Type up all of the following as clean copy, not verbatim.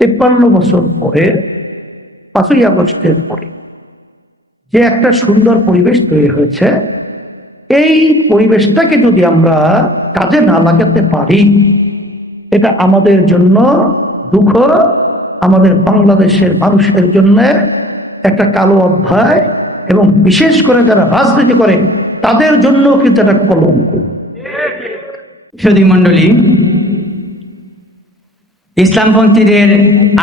53 বছর পরে 5ই আগস্টের পরে যে একটা সুন্দর পরিবেশ তৈরি হয়েছে, এই পরিবেশটাকে যদি আমরা কাজে না লাগাতে পারি, এটা আমাদের জন্য দুঃখ, আমাদের বাংলাদেশের মানুষের জন্য একটা কালো অধ্যায়, এবং বিশেষ করে যারা রাজনীতি করে তাদের জন্য কিন্তু একটা কলঙ্ক। সুধী মণ্ডলী, ইসলামপন্থীদের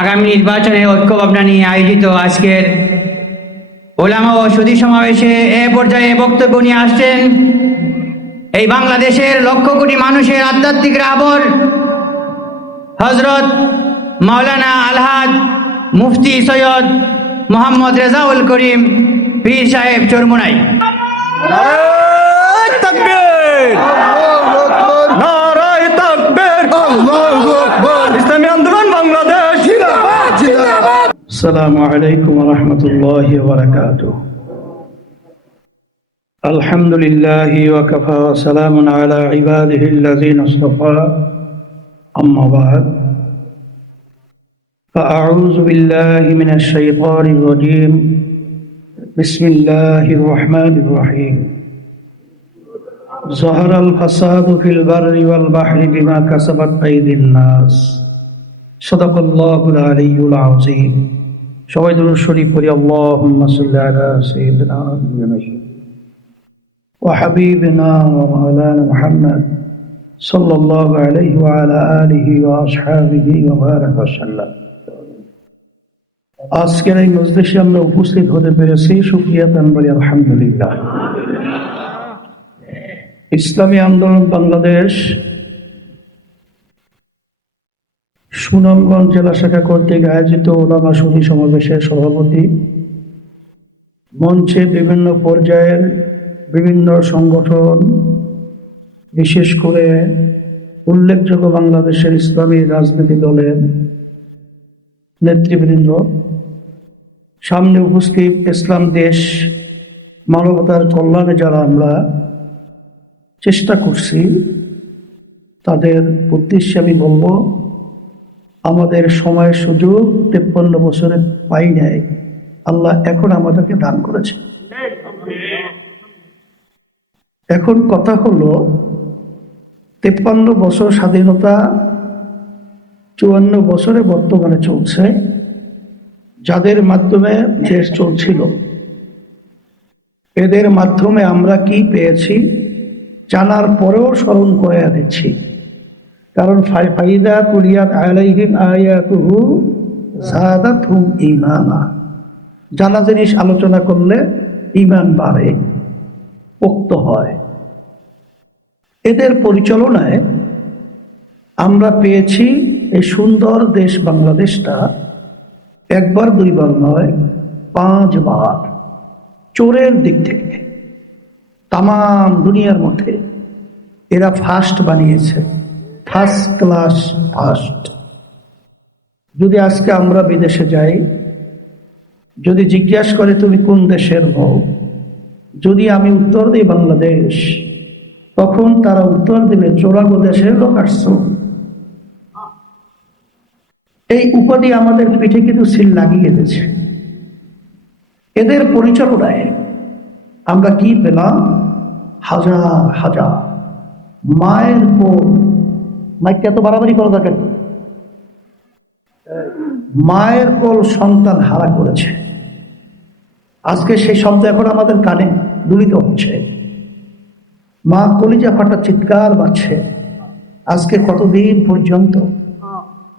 আগামী নির্বাচনে ঐক্য ভাবনা নিয়ে আয়োজিত আজকের ওলামা ও সুধী সমাবেশে এ পর্যায়ে বক্তব্য নিয়ে আসছেন এই বাংলাদেশের লক্ষ কোটি মানুষের আধ্যাত্মিক রাহবর হযরত মাওলানা আলহাজ মুফতি সৈয়দ মোহাম্মদ রেজাউল করিম পীর সাহেব চরমুনাই। ইসলামী আন্দোলন বাংলাদেশ। আসসালামু আলাইকুম ওয়া রাহমাতুল্লাহি ওয়া বারাকাতুহু। আলহামদুলিল্লাহি ওয়া কাফা ওয়া সালামুন আলা ইবাদিহিল্লাযীনা ইসতাফা, আম্মা বা'দ। فأعوذ بالله من الشيطان الرجيم. بسم الله الرحمن الرحيم. ظهر الفساد في البر والبحر بما كسبت أيدي الناس. صدق الله العلي العظيم. সবাই দুরূদ শরীফ পড়ি। আল্লাহুম্মা সাল্লি আলা সাইয়্যিদিনা ওয়া হাবিবিনা ওয়া মাওলানা মুহাম্মদ সাল্লাল্লাহু আলাইহি ওয়া আলা আলিহি ওয়া আসহাবিহি ওয়া বারাকা ওয়া সাল্লাম। আজকের এই মজলিসে আমরা উপস্থিত হতে পেরেছি, শুকরিয়া দান করি আলহামদুলিল্লাহ। ইসলামী আন্দোলন বাংলাদেশ সুনামগঞ্জ জেলা শাখা কর্তৃক আয়োজিত ওলামা সুধী সমাবেশের সভাপতি, মঞ্চে বিভিন্ন পর্যায়ের বিভিন্ন সংগঠন, বিশেষ করে উল্লেখযোগ্য বাংলাদেশের ইসলামী রাজনীতি দলের নেতৃবৃন্দ, সামনে উপস্থিত ইসলাম দেশ মানবতার কল্যাণে যারা আমরা চেষ্টা করছি, তাদের উদ্দেশ্যে আমি বলব, আমাদের সময় সুযোগ 53 বছরে পাই নাই, আল্লাহ এখন আমাদেরকে দান করেছে। এখন কথা হলো, 53 বছর স্বাধীনতা 54 বছরে বর্তমানে চলছে, যাদের মাধ্যমে দেশ চলছিল, এদের মাধ্যমে আমরা কি পেয়েছি জানার পরেও স্মরণ করে দিচ্ছি। কারণ ফাইদা তুলিয়াত আলাইহিম আয়াতুহু যাদাতহুম ঈমানা, জানা জিনিস আলোচনা করলে ঈমান বাড়ে, পোক্ত হয়। এদের পরিচালনায় আমরা পেয়েছি এই সুন্দর দেশ বাংলাদেশটা একবার দুইবার নয়, 5 বার চোরের দিক থেকে তাম দুনিয়ার মধ্যে এরা ফার্স্ট বানিয়েছে, ফার্স্ট ক্লাস ফার্স্ট। যদি আজকে আমরা বিদেশে যাই, যদি জিজ্ঞাসা করে তুমি কোন দেশের হও, যদি আমি উত্তর দিই বাংলাদেশ, তখন তারা উত্তর দিবে 54 দেশের লোক আসছো। এই উপাধি আমাদের পিঠে কিন্তু সিল লাগিয়ে দিয়েছে। এদের পরিচালনায় আমরা কি পেলাম? হাজার হাজার মায়ের পর, মাইকে এত বাড়াবাড়ি করা দরকার, মায়ের কোল সন্তান হারা করেছে। আজকে সেই শব্দ এখন আমাদের কানে দুলিত হচ্ছে। মা কলিজা ফাটা চিৎকার বাজছে, আজকে কতদিন পর্যন্ত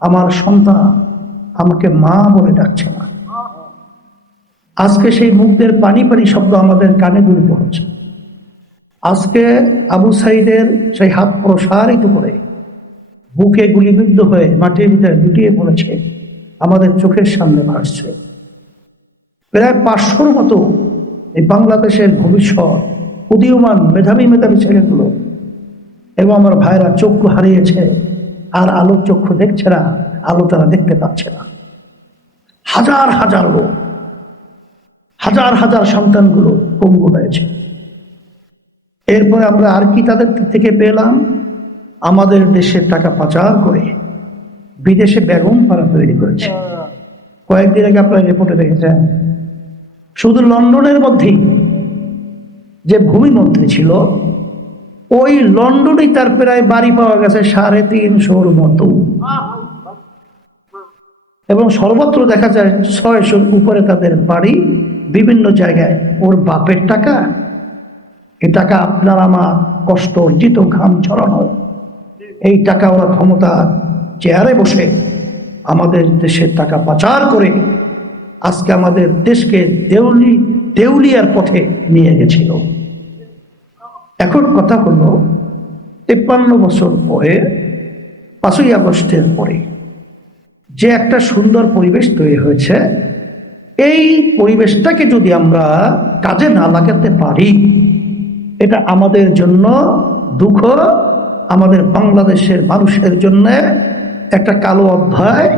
আমার সন্তান আমাকে মা বলে ডাকছে না। আজকে সেই মুখদের পানি পানি শব্দ আমাদের কানে দুলিত হচ্ছে। আজকে আবু সাইদের সেই হাত প্রসারিত করে বুকে গুলিবিদ্ধ হয়ে মাটির ভিতরে লুটিয়ে পড়েছে, আমাদের চোখের সামনে ভাসছে। প্রায় 500-র মতো এই বাংলাদেশের ভবিষ্যৎ উদীয়মান মেধাবী ছেলেগুলো এবং আমার ভাইরা চক্ষু হারিয়েছে, আর আলোর চক্ষু দেখছে না, আলো তারা দেখতে পাচ্ছে না। হাজার হাজার লোক, হাজার হাজার সন্তানগুলো পঙ্গু হয়েছে। এরপরে আমরা আর কি তাদের থেকে পেলাম? আমাদের দেশের টাকা পাচার করে বিদেশে বেগম পাড়া তৈরি করেছে। কয়েকদিন আগে আপনারা রিপোর্টে দেখেছেন, শুধু লন্ডনের মধ্যেই যে ভূমিমন্ত্রী ছিল, ওই লন্ডনেই তার প্রায় বাড়ি পাওয়া গেছে 350 মতো, এবং সর্বত্র দেখা যায় 600 উপরে তাদের বাড়ি বিভিন্ন জায়গায়। ওর বাপের টাকা, এই টাকা আপনার আমার কষ্ট অর্জিত ঘাম ছড়ানো, এই টাকা ওরা ক্ষমতা চেয়ারে বসে আমাদের দেশের টাকা পাচার করে আজকে আমাদের দেশকে দেউলিয়ার পথে নিয়ে গেছিল। এখন কথা হলো 53 বছর পরে 5ই আগস্টের পরে যে একটা সুন্দর পরিবেশ তৈরি হয়েছে, এই পরিবেশটাকে যদি আমরা কাজে না লাগাতে পারি, এটা আমাদের জন্য দুঃখ, আমাদের বাংলাদেশের মানুষের জন্য একটা কালো অধ্যায়,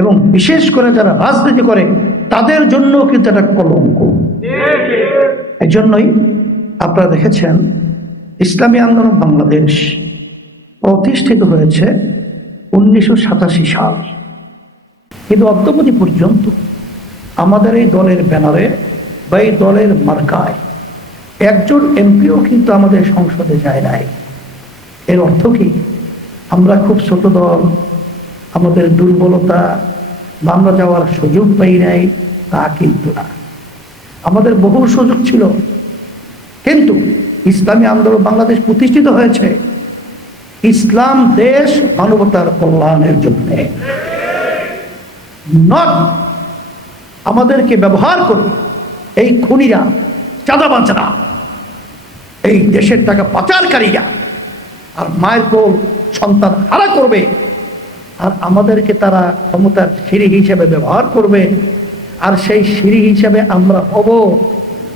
এবং বিশেষ করে যারা রাজনীতি করে তাদের জন্য কিন্তু একটা কলঙ্ক। এই জন্যই আপনারা দেখেছেন ইসলামী আন্দোলন বাংলাদেশ প্রতিষ্ঠিত হয়েছে 1987 সাল, কিন্তু অদ্যাবধি পর্যন্ত আমাদের এই দলের ব্যানারে বা এই দলের মার্কায় একজন এমপিও কিন্তু আমাদের সংসদে যায় নাই। এর অর্থ কি? আমরা খুব ছোট দল, আমাদের দুর্বলতা বা আমরা যাওয়ার সুযোগ পাই নাই, তা কিন্তু না। আমাদের বহু সুযোগ ছিল, কিন্তু ইসলামী আন্দোলন বাংলাদেশ প্রতিষ্ঠিত হয়েছে ইসলাম দেশ মানবতার কল্যাণের জন্য, নট আমাদেরকে ব্যবহার করে এই খুনিরা, চাঁদাবাজরা, এই দেশের টাকা পাচারকারীরা আর মায়ের কোল সন্তান হারা করবে, আর আমাদেরকে তারা ক্ষমতার সিঁড়ি হিসেবে ব্যবহার করবে, আর সেই সিঁড়ি হিসেবে আমরা হব,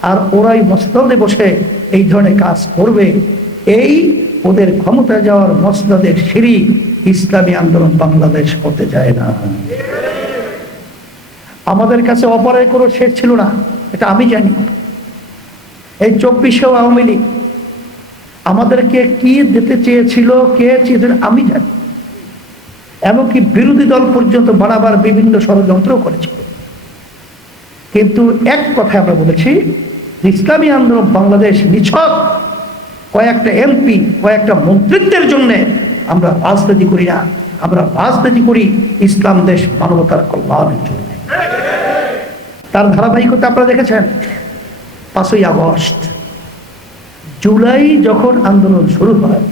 আর ওরাই মসনদে বসে এই ধরনের কাজ করবে। এই ওদের ক্ষমতা যাওয়ার মসনদের সিঁড়ি ইসলামী আন্দোলন বাংলাদেশ হতে যায় না। আমাদের কাছে অপরের কোনো শেষ ছিল না, এটা আমি জানি। এই 24 আওয়ামী লীগ আমাদেরকে কি দিতে চেয়েছিল, কে চেয়েছিল আমি জানি। এমনকি বিরোধী দল পর্যন্ত বাড়াবার বিভিন্ন ষড়যন্ত্র করেছিল, কিন্তু এক কথা আমরা বলেছি, ইসলামী আন্দোলন বাংলাদেশ নিছক কয়েকটা এমপি, কয়েকটা মন্ত্রিত্বের জন্য আমরা রাজনীতি করি না, আমরা রাজনীতি করি ইসলাম দেশ মানবতার কল্যাণের জন্য। তার ধারাবাহিকতা আপনারা দেখেছেন 5ই আগস্ট, জুলাই যখন আন্দোলন শুরু হয়,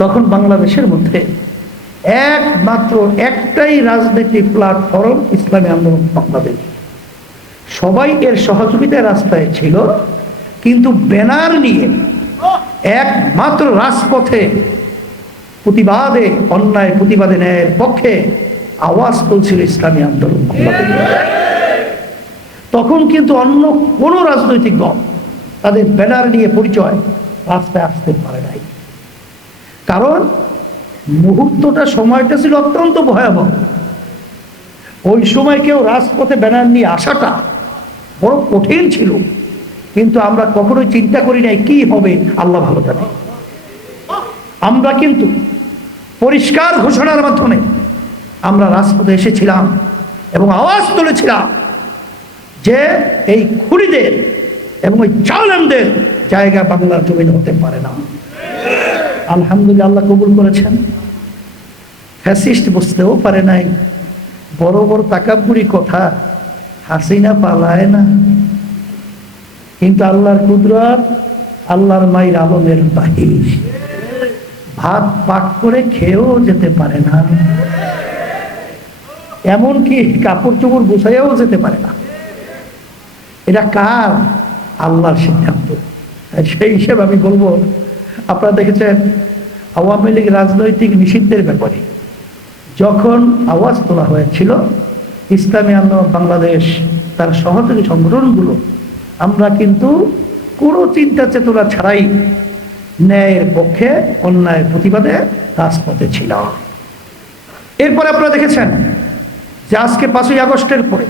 তখন বাংলাদেশের মধ্যে একমাত্র একটাই রাজনৈতিক প্ল্যাটফর্ম ইসলামী আন্দোলন বাংলাদেশ। সবাই এর সহযোগিতায় রাস্তায় ছিল, কিন্তু ব্যানার নিয়ে একমাত্র রাজপথে প্রতিবাদে, অন্যায় প্রতিবাদে, ন্যায়ের পক্ষে আওয়াজ তুলছিল ইসলামী আন্দোলন বাংলাদেশ। তখন কিন্তু অন্য কোনো রাজনৈতিক দল তাদের ব্যানার নিয়ে পরিচয় রাস্তায় আসতে পারে নাই, কারণ মুহূর্তটা, সময়টা ছিল অত্যন্ত ভয়াবহ। ওই সময় কেউ রাজপথে ব্যানার নিয়ে আসাটা বড় কঠিন ছিল, কিন্তু আমরা কখনোই চিন্তা করি নাই কি হবে, আল্লাহ ভালো জানে। আমরা কিন্তু পরিষ্কার ঘোষণার মাধ্যমে আমরা রাজপথে এসেছিলাম এবং আওয়াজ তুলেছিলাম যে এই খুনিদের এবং ওই জালেমদের জায়গা বাংলার জমিন হতে পারে না। আলহামদুলিল্লাহ, আল্লাহ কবুল করেছেন। ফ্যাসিস্ট বুঝতেও পারে নাই, বড় বড় তাকাব্বুরি কথা, হাসিনা পালায় না, কিন্তু আল্লাহর কুদরত, আল্লাহর মায়ের আলমের বাহির, ভাত পাক করে খেয়েও যেতে পারে না, এমনকি কাপড় চোপড় গুছাইয়াও যেতে পারে না। এটা কার? আল্লাহর সিদ্ধান্ত। সেই হিসেবে আমি বলবো, আপনারা দেখেছেন আওয়ামী লীগ রাজনৈতিক নিষিদ্ধের ব্যাপারে যখন আওয়াজ তোলা হয়েছিল, ইসলামী আন্দোলন বাংলাদেশ তার সহযোগী সংগঠনগুলো আমরা কিন্তু কোনো চিন্তা চেতনা ছাড়াই ন্যায়ের পক্ষে, অন্যায়ের প্রতিবাদে রাজপথে ছিল। এরপরে আপনারা দেখেছেন যে আজকে 5ই আগস্টের পরে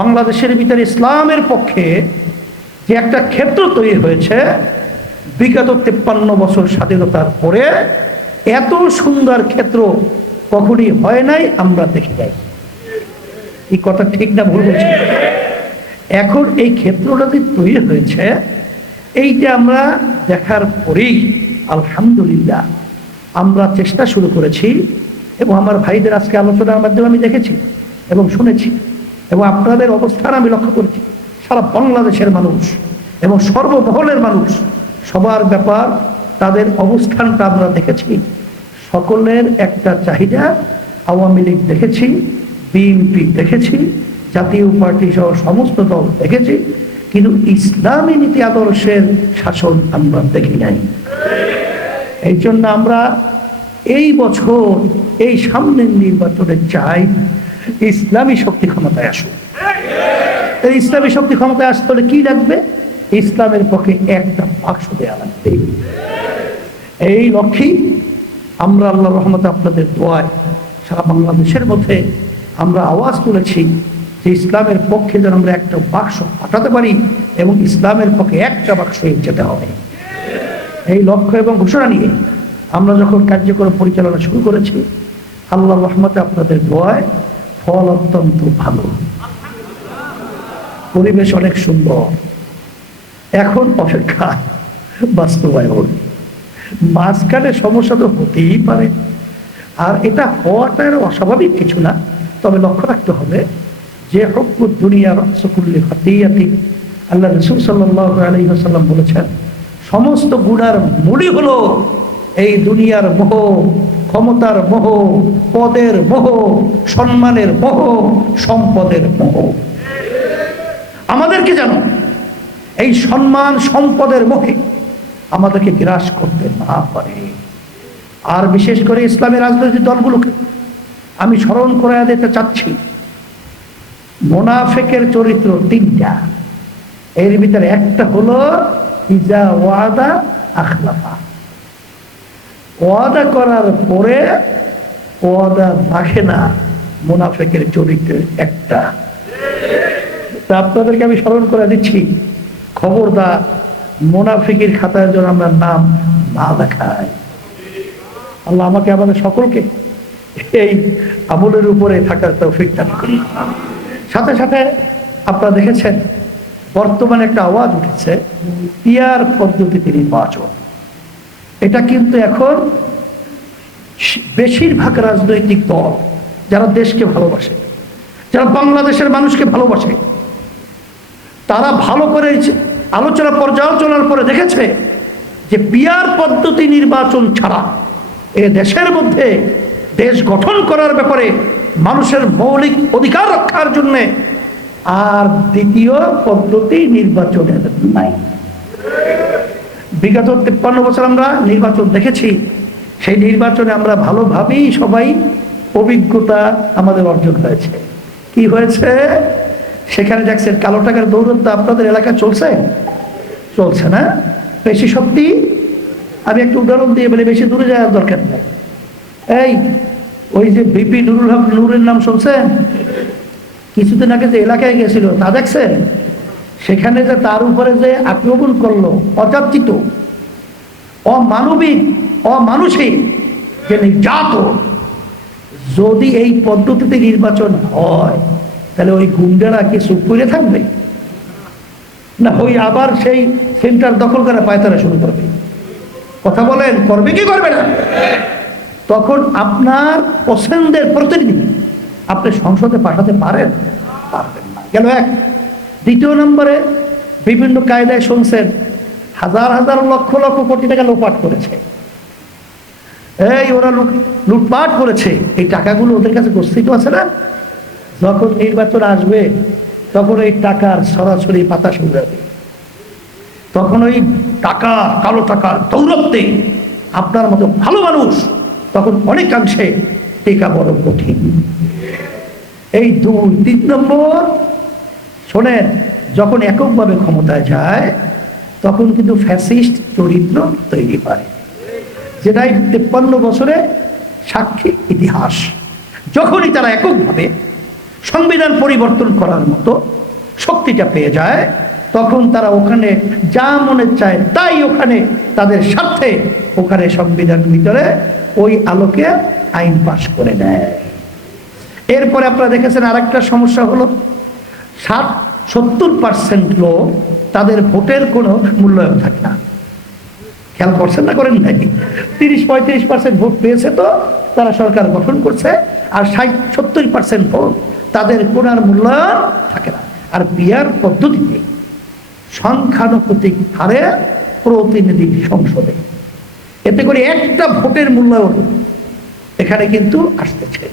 বাংলাদেশের ভিতরে ইসলামের পক্ষে যে একটা ক্ষেত্র তৈরি হয়েছে, বিগত 53 বছর স্বাধীনতার পরে এত সুন্দর ক্ষেত্র কখনই হয় নাই, আমরা দেখি নাই। এই কথা ঠিক না ভুল বলছি? এখন এই ক্ষেত্রটা যে তৈরি হয়েছে, এইটা আমরা দেখার পরেই আলহামদুলিল্লাহ আমরা চেষ্টা শুরু করেছি, এবং আমার ভাইদের আজকে আলোচনার মাধ্যমে আমি দেখেছি এবং শুনেছি, এবং আপনাদের অবস্থান আমি লক্ষ্য করেছি। সারা বাংলাদেশের মানুষ এবং সর্বমহলের মানুষ, সবার ব্যাপার, তাদের অবস্থানটা আমরা দেখেছি। সকলের একটা চাহিদা, আওয়ামী লীগ দেখেছি, বিএনপি দেখেছি, জাতীয় পার্টি সহ সমস্ত দল দেখেছি, কিন্তু ইসলামী নীতি আদর্শের শাসন আমরা দেখি নাই। এই জন্য আমরা এই বছর এই সামনের নির্বাচনে চাই ইসলামী শক্তি ক্ষমতায় আসুক। এই ইসলামী শক্তি ক্ষমতায় আসতে হলে কি লাগবে? ইসলামের পক্ষে একটা বাক্স দেওয়া লাগবে। এই লক্ষ্যেই আমরা আল্লাহর রহমতে আপনাদের দোয়ায় সারা বাংলাদেশের মধ্যে আমরা আওয়াজ তুলেছি যে ইসলামের পক্ষে যেন আমরা একটা বাক্স পাঠাতে পারি, এবং ইসলামের পক্ষে একটা বাক্স যেতে হবে। এই লক্ষ্য এবং ঘোষণা নিয়ে আমরা যখন কার্যক্রম পরিচালনা শুরু করেছি, আল্লাহর রহমতে আপনাদের দোয়ায় ফল অত্যন্ত ভালো, পরিবেশ অনেক সুন্দর। এখন অপেক্ষা বাস্তবায়ন। মাঝখানে সমস্যা তো হতেই পারে, আর এটা হওয়াটা অস্বাভাবিক কিছু না। তবে লক্ষ্য রাখতে হবে যে হুকুম দুনিয়া রাসূলুল্লাহ খাতিয়াতি, আল্লাহ রাসূল সাল্লাল্লাহু আলাইহি ওয়াসাল্লাম বলেছেন, সমস্ত গুনার মূলই হলো এই দুনিয়ার মোহ, ক্ষমতার মোহ, পদের মোহ, সম্মানের মোহ, সম্পদের মোহ। আমাদেরকে যেন এই সম্মান সম্পদের মোহে আমাদেরকে গ্রাস করতে না পারে। আর বিশেষ করে ইসলামী রাজনৈতিক দলগুলোকে আমি স্মরণ করে দিতে চাচ্ছি, মুনাফিকের চরিত্র তিনটা। এর ভিতরে একটা হলো ইজা ওয়াদা আখলাফা, ওয়াদা করার পরে ওয়াদা রাখে না, মুনাফিকের চরিত্রের একটা। তা আপনাদেরকে আমি স্মরণ করে দিচ্ছি, খবরদার মুনাফিকের খাতায় যেন আমরা নাম না দেখাই। আল্লাহ আমাকে আমাদের সকলকে এই আমলের উপরে থাকার তৌফিক দান করুন। সাথে সাথে আপনারা দেখেছেন বর্তমানে একটা আওয়াজ উঠেছে পিয়ার পদ্ধতিতে নির্বাচন। এটা কিন্তু এখন বেশিরভাগ রাজনৈতিক দল যারা দেশকে ভালোবাসে, যারা বাংলাদেশের মানুষকে ভালোবাসে, তারা ভালো করে আলোচনা পর্যালোচনার পরে দেখেছে যে পিয়ার পদ্ধতি নির্বাচন ছাড়া এ দেশের মধ্যে দেশ গঠন করার ব্যাপারে মানুষের মৌলিক অধিকার রক্ষার জন্য আর দ্বিতীয় পদ্ধতি নির্বাচনের নাই। বিগত 53 বছর আমরা নির্বাচন দেখেছি, সেই নির্বাচনে আমরা ভালোভাবেই সবাই অভিজ্ঞতা আমাদের অর্জন হয়েছে। কি হয়েছে? সেখানে দেখছেন কালো টাকার দৌরত্ব আপনাদের এলাকায় চলছে না? বেশি শক্তি। আমি একটা উদাহরণ দিয়ে বলি, বেশি দূরে যাওয়ার দরকার নেই। এই ওই যে বিপি নুরুল হক নূরের নাম শুনছেন? কিছুদিন আগে যে এলাকায় গেছিল তা দেখছেন? সেখানে যে তার উপরে যে আক্রমণ করলো, অযাচিত, অমানবিক, অমানুষিক যে নির্যাতন, যদি এই পদ্ধতিতে নির্বাচন হয় তাহলে ওই গুন্ডারা কি চুপ করে থাকবে? না ওই আবার সেই সেন্টার দখল করে পায়তারা শুরু করবে? কথা বলেন, করবে কি করবে না? তখন আপনার পছন্দের প্রতিনিধি আপনি সংসদে পাঠাতে পারবেন না। গেল এক। দ্বিতীয় নম্বরে বিভিন্ন কায়দায় শুনছেন হাজার হাজার লক্ষ লক্ষ কোটি টাকা লোপাট করেছে। এই ওরা লুটপাট করেছে, এই টাকাগুলো ওদের কাছে গচ্ছিত আছে না? যখন নির্বাচন আসবে তখন এই টাকার সরাসরি পাতা শুরু হবে। তখন ওই টাকা, কালো টাকার দৌরত্বে আপনার মতো ভালো মানুষ তখন অনেকাংশে টেকা বড় কঠিন। এই তিন নম্বর, শোনেন, যখন এককভাবে ক্ষমতায় যায় তখন কিন্তু ফ্যাসিস্ট চরিত্র তৈরি হয়, যেটাই 53 বছরে সাক্ষী ইতিহাস। যখনই তারা এককভাবে সংবিধান পরিবর্তন করার মতো শক্তিটা পেয়ে যায়, তখন তারা ওখানে যা মনে চায় তাই ওখানে তাদের স্বার্থে ওখানে সংবিধান ভিতরে ওই আলোকে আইন পাশ করে নেয়। এরপরে আপনারা দেখেছেন আরেকটা সমস্যা হলো 60-70% লোক তাদের ভোটের কোনো মূল্যায়ন থাকে না। খেয়াল করছেন না করেন নাকি? 30-35% ভোট পেয়েছে তো তারা সরকার গঠন করছে, আর 60-70% ভোট তাদের কোনো আর মূল্যায়ন থাকে না। আর বিয়ার পদ্ধতিতে সংখ্যানুপাতিক হারে প্রতিনিধি সংসদে, এতে করে একটা ভোটের মূল্যায়ন এখানে কিন্তু আসতেছে।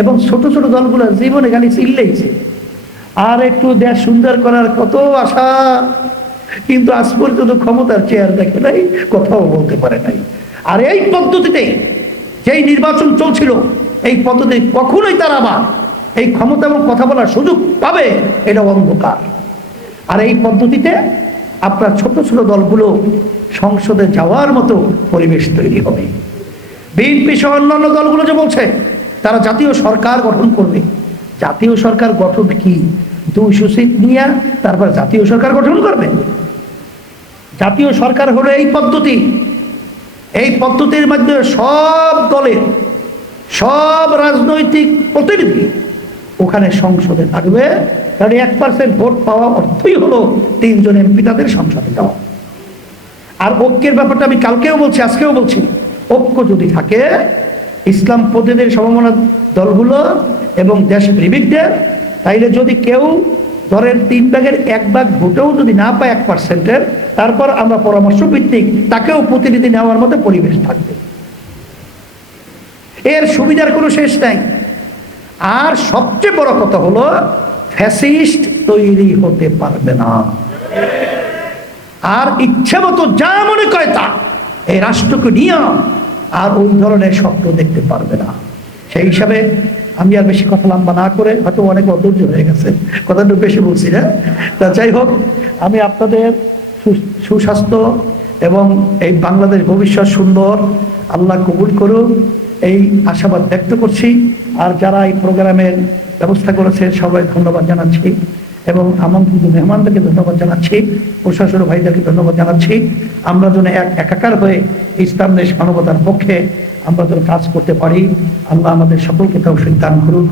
এবং ছোট ছোট দলগুলো জীবনে খালি চিল্লেইছে আর একটু দেশ সুন্দর করার কত আশা, কিন্তু আজ পর্যন্ত ক্ষমতার চেয়ার দেখে নাই, কথাও বলতে পারে নাই। আর এই পদ্ধতিতে যেই নির্বাচন চলছিল, এই পদ্ধতি কখনোই তারা আবার এই ক্ষমতা এবং কথা বলার সুযোগ পাবে, এটা অন্ধকার। আর এই পদ্ধতিতে আপনার ছোট ছোট দলগুলো সংসদে যাওয়ার মতো পরিবেশ তৈরি হবে। বিএনপি সহ অন্যান্য দলগুলো যে বলছে তারা জাতীয় সরকার গঠন করবে, জাতীয় সরকার গঠন কি? 200 সিট নিয়ে তারপর জাতীয় সরকার গঠন করবে? জাতীয় সরকার হলো এই পদ্ধতি। এই পদ্ধতির মধ্যে সব দলের সব রাজনৈতিক প্রতিনিধি ওখানে সংসদে থাকবে। কারণ 1% ভোট পাওয়া অর্থই হলো 3 জন এমপি তাদের সংসদে যাওয়া। আর ঐক্যের ব্যাপারটা আমি কালকেও বলছি, আজকেও বলছি, ঐক্য যদি থাকে, ইসলাম পদ্ধতির সমমনা দলগুলো এবং দেশপ্রেমিকদের, তাইলে যদি কেউ ধরেন 3 ভাগের 1 ভাগ ভোটেও যদি না পায় 1%-এর, তারপর আমরা পরামর্শ ভিত্তিক তাকেও প্রতিনিধি নেওয়ার মতো পরিবেশ থাকবে। এর সুবিধার কোনো শেষ নাই। আর সবচেয়ে বড় কথা হলো ফ্যাসিস্ট তৈরি হতে পারবে না। আর ইচ্ছে মতো যা মনে করে তা এই রাষ্ট্রকে নিয়ে আর ওই ধরনের স্বপ্ন দেখতে পারবে না। সেই হিসাবে আমি আর বেশি কথা লম্বা না করে, হয়তো অনেক অধৈর্য হয়ে গেছে, কথাটা বেশি বলছি না। তা যাই হোক, আমি আপনাদের সুস্বাস্থ্য এবং এই বাংলাদেশ ভবিষ্যৎ সুন্দর আল্লাহ কবুল করুক এই আশাবাদ ব্যক্ত করছি। আর যারা এই প্রোগ্রামের ব্যবস্থা করেছে সবাই ধন্যবাদ জানাচ্ছি, এবং আমন্ত্রিত মেহমানদেরকে ধন্যবাদ জানাচ্ছি, প্রশাসন ভাইদেরকে ধন্যবাদ জানাচ্ছি। আমরা যেন একাকার হয়ে ইসলাম দেশ মানবতার পক্ষে আমরা যেন কাজ করতে পারি। আল্লাহ আমাদের সকলকে তৌফিক দান করুন।